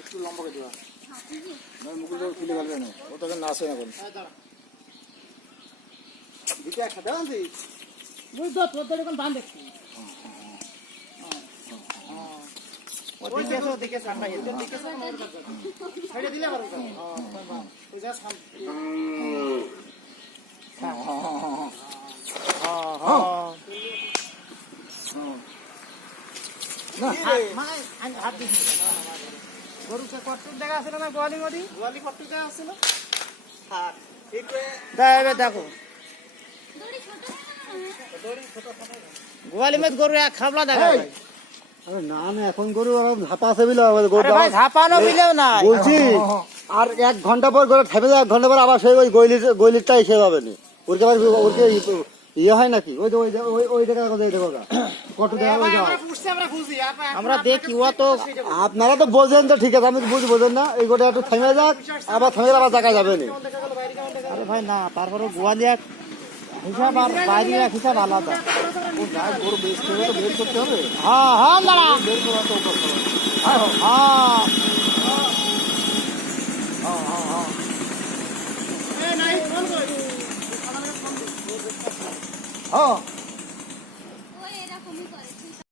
একটু লম্বা করে দিবা মুকুল খুলে গেলবে না ও তোকে নাচে এখন দিকে একটা দাও দি ওই তো তোর এখন বাঁধ দেখছি ওই দিকে সামনে এর দিকে সামনে ওর কাছে ছেড়ে দিলে পারো ওই যা সামনে না মাই হাত দিস গরুকে কট্টুর জায়গা আছে না গোয়ালি মদি গোয়ালি কট্টুর জায়গা আছে না হ্যাঁ ঠিক দেবে দেখো গোয়ালি মত গরু এক খাবলা দেখা ভাই আরে না না এখন গরু ঝাপা আছে বিলে আরে ভাই ঝাপানো বিলেও না বলছি আর 1 ঘন্টা পর গরু থামে যায় 1 ঘন্টা পর আবার সেই ওই গইলিরটা এসে যাবে না ওরকে আবার ওরকে ইয়ে হয় নাকি ওই ওই জায়গা কোথায় দেখো কত জায়গা ওই যাও আমরা দেখি ও তো আপনারা তো বোঝেন তো ঠিক আছে আমি তো বোঝেন না এই গোটা একটু থামে যাক আবার থামে আবার জায়গা যাবে না আরে ভাই না তারপরে গোয়ালি এক হিসাব আর বাইরে এক হিসাব আলাদা ও যাই গরু বেশ করে তো বের করতে হবে হ্যাঁ হ্যাঁ দাঁড়া বের করা তো হ্যাঁ হ্যাঁ